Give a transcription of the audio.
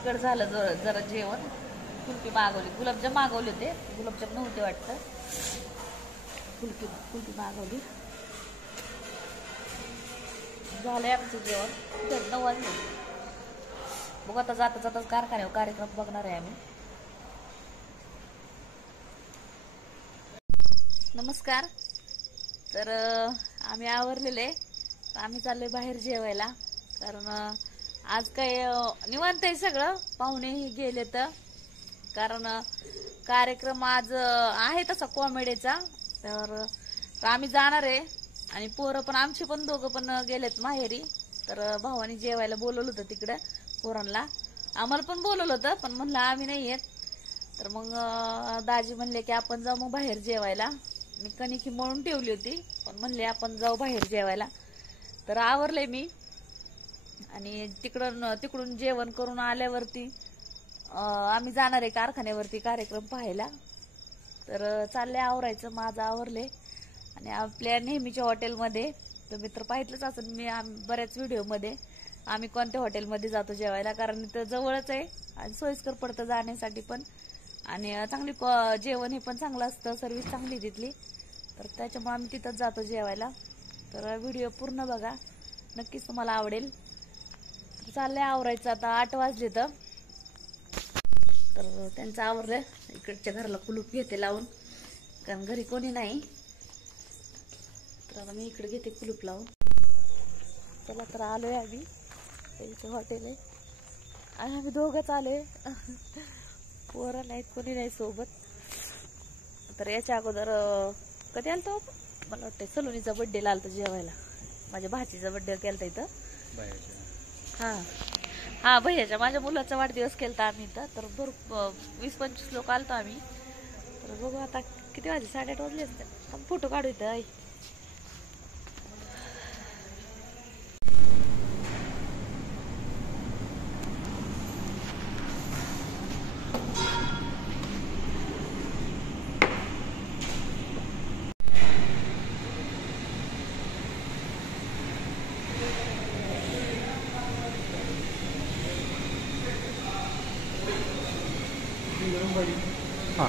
तिकड झालं जरा जेवण. कुल्फी मागवली, गुलाबजाम मागवले होते, गुलाबजाम नव्हते वाटतं. कुल्फी मागवली. झालंय आमचं जेवण. 9 वाजले. बघू आता जाता जाताच कारखान्यावर कार्यक्रम बघणार आहे आम्ही. नमस्कार. तर आम्ही आवरलेले, आम्ही चाललोय बाहेर जेवायला. कारण आज काय निवांत आहे सगळं. पाहुणेही गेले कारण कार्यक्रम आज आहे तसा कॉमेडीचा. तर आम्ही जाणार आहे. आणि पोरं पण आमची पण दोघं पण गेलेत माहेरी. तर भावानी जेवायला बोलवलं होतं तिकडं पोरांना. आम्हाला पण बोलवलं होतं, पण म्हणलं आम्ही नाही येत. तर मग दाजी म्हणले की आपण जाऊ मग बाहेर जेवायला. मी कणिक मळून ठेवली होती, पण म्हणले आपण जाऊ बाहेर जेवायला. तर आवरले मी. आणि तिकडून जेवण करून आल्यावरती आम्ही जाणार आहे कारखान्यावरती कार्यक्रम पाहायला. तर चालले आवरायचं. माझं आवरले. आणि आपल्या नेहमीच्या हॉटेलमध्ये तुम्ही तर पाहितलंच असेल मी बऱ्याच व्हिडिओमध्ये आम्ही कोणत्या हॉटेलमध्ये जातो जेवायला. कारण इथं जवळच आहे आणि सोयीस्कर पडतं जाण्यासाठी पण. आणि चांगली जेवण हे पण चांगलं असतं, सर्व्हिस चांगली तिथली. तर त्याच्यामुळे आम्ही तिथंच जातो जेवायला. तर व्हिडिओ पूर्ण बघा, नक्कीच तुम्हाला आवडेल. तर चाललंय आवरायचं. आता 8 वाजले तर त्यांचं आवरलं. इकडच्या घराला कुलूप घेते लावून, कारण घरी कोणी नाही. तर आता मी इकडे घेते कुलूप लावून. चला तर आलोय आम्ही. त्यांचं हॉटेल आहे आणि आम्ही दोघंच आलोय. पोरं नाहीत, कोणी नाही सोबत. तर याच्या अगोदर कधी आलतो मला वाटतं सलोनीचा बड्डेला आलतो जेवायला. माझ्या भाचीचा बड्डे केलता इथं. हा भैयाच्या माझ्या मुलाचा वाढदिवस केलता आम्ही इथं. तर भरपूर 20-25 लोक आलतो आम्ही. तर बघू आता किती वाजले, 8:30 वाजले असते. फोटो काढू इथं. हां